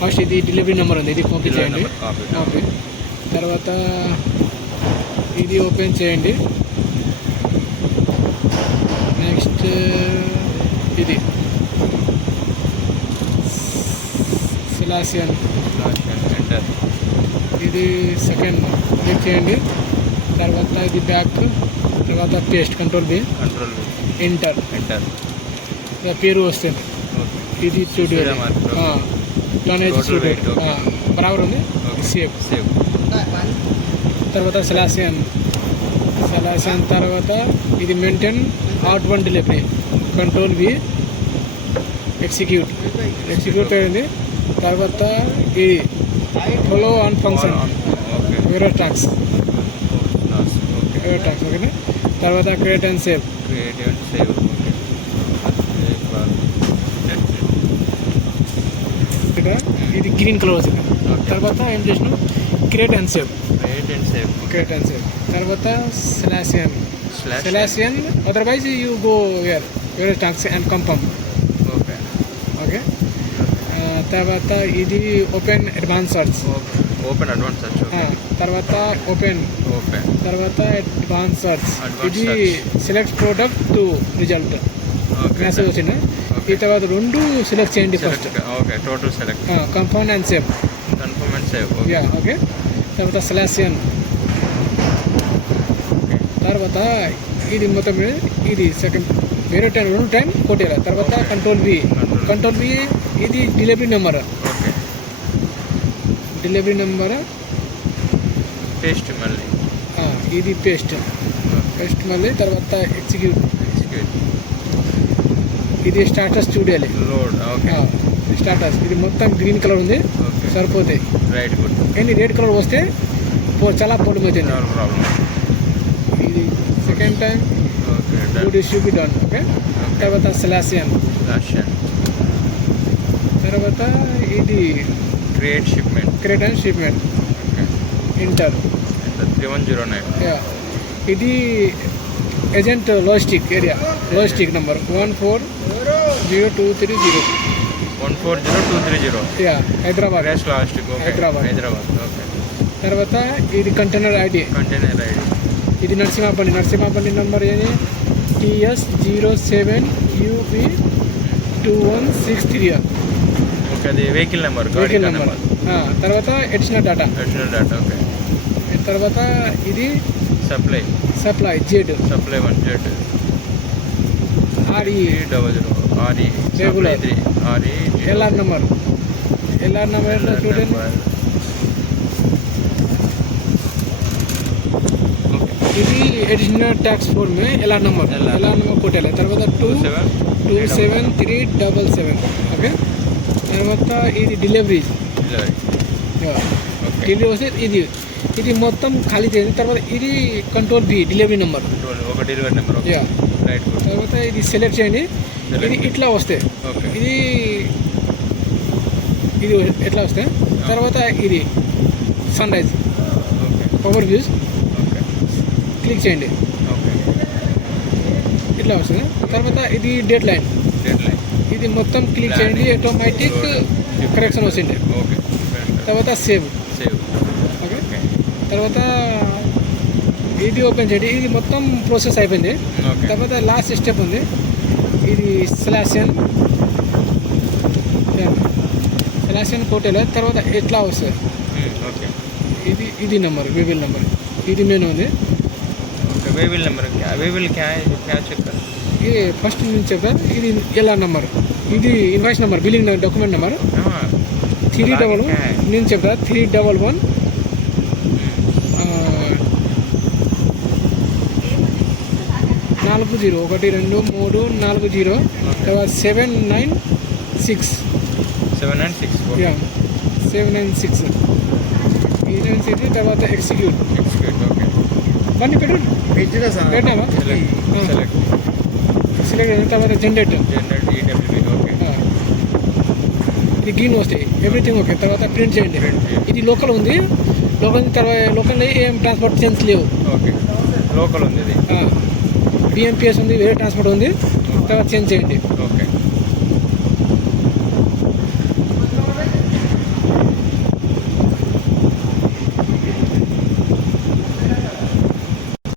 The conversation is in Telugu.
ఫస్ట్ ఇది డెలివరీ నెంబర్ ఉంది, ఇది కాపీ చేయండి. కాపీ తర్వాత ఇది ఓపెన్ చేయండి. నెక్స్ట్ ఇది సెలాసియన్, ఎంటర్. ఇది సెకండ్ క్లిక్ చేయండి. తర్వాత ఇది బ్యాక్, తర్వాత పేస్ట్, కంట్రోల్ బి, ఎంటర్. పేరు వస్తుంది. ఇది స్టూడియో ప్లానేజ్ స్టూడియో బరాబర్ ఉంది. సేవ్. తర్వాత సెలాసియన్ తర్వాత ఇది మెయింటైన్ అవుట్1 డెలివరీ, కంట్రోల్ బి, ఎగ్జిక్యూట్ అయింది. తర్వాత ఇది ఫాలో ఆన్ ఫంక్షన్ వేరే ట్యాక్స్ ఓకేనా. తర్వాత క్రియేట్ అండ్ సేవ్. ఇది గ్రీన్ కలర్ వస్తుంది. తర్వాత ఏం చేసినాం, క్రియేట్ అండ్ సేవ్. తర్వాత సెలాసియన్ అదర్వైజ్ యూ గో వేరే ట్యాక్స్ అండ్ కన్ఫర్మ్. ఓకే. తర్వాత ఇది ఓపెన్ అడ్వాన్స్ సర్చ్. తర్వాత ఓపెన్ తర్వాత అడ్వాన్స్ సర్చ్. ఇది select product to result message వచ్చింది. ఈ తర్వాత రెండు సెలెక్ట్ చేయండి first. Total select. Confirm and save. Okay. తర్వాత సెలాసియన్. తర్వాత ఇది మొత్తం ఇది సెకండ్ వేరే టైం రెండు టైం కొట్టేయాలి. తర్వాత కంట్రోల్ బి ఇది డెలివరీ నెంబర్. పేస్ట్ మళ్ళీ ఇది పేస్ట్ మళ్ళీ. తర్వాత ఎగ్జిక్యూట్. ఇది స్టాటస్ చూడాలి. స్టాటస్ ఇది మొత్తం గ్రీన్ కలర్ ఉంది, సరిపోతాయి. ఎన్ని రెడ్ కలర్ వస్తే చాలా ప్రాబ్లం అవుతుంది. ఇది second time should be done. Okay. తర్వాత సెలాసియన్. తర్వాత ఇది క్రియేట్ అండ్ షిప్మెంట్. ఎంటర్. 3109. ఇది agent logistic area, logistic number 140230. 140230. Hyderabad. తర్వాత ఇది కంటైనర్ ఐడి. ఇది నరసింహాపల్లి నెంబర్ ఏది TS07UB2163. అది వెహికల్ నెంబర్. తర్వాత ఎడిషనల్ డేటా. తర్వాత ఇది supply Z. Supply 1 Z. RE regular. LR number చూడండి. ఇది additional tax form LR number కొట్టాలి. తర్వాత 27377. ఓకే. తర్వాత ఇది డెలివరీ వస్తే ఇది మొత్తం ఖాళీ చేయండి. తర్వాత ఇది కంట్రోల్ బి డెలివరీ నెంబర్. తర్వాత ఇది సెలెక్ట్ చేయండి. ఇది ఇట్లా వస్తే ఇది ఎట్లా వస్తే. తర్వాత ఇది sunrise power views click చేయండి. ఇట్లా వస్తుంది. తర్వాత ఇది డెడ్ లైన్. ఇది మొత్తం క్లిక్ చేయండి. ఆటోమేటిక్ కరెక్షన్ వస్తుంది. తర్వాత సేవ్. ఓకే. తర్వాత ఇది ఓపెన్ చేయండి. ఇది మొత్తం ప్రాసెస్ అయిపోయింది. తర్వాత లాస్ట్ స్టెప్ ఉంది. ఇది సెలాసియన్ కోటేలా. తర్వాత ఎట్లా వస్తుంది. ఇది నెంబర్ వేవిల్ నెంబర్. ఇది మెనూ ఉంది. ఇది ఫస్ట్ నుంచి చెప్తా. ఇది ఎలా నెంబర్. ఇది invoice number, billing document number 311 నేను చెప్తా. 311 40 1 2 3 40. తర్వాత 796. 796 ఇది. తర్వాత ఎగ్జిక్యూట్. బండి పెట్టినావా. సెలెక్ట్ అయిన తర్వాత జనరేట్. ఇది గ్రీన్ వస్తాయి, ఎవ్రీథింగ్ ఓకే. తర్వాత ప్రింట్ చేయండి. ఇది లోకల్ ఉంది. లోకల్ ఏం ట్రాన్స్పోర్ట్ సెన్స్ లేవు. లోకల్ ఉంది. BMPS ఉంది, వేరే ట్రాన్స్పోర్ట్ ఉంది. తర్వాత చేంజ్ చేయండి.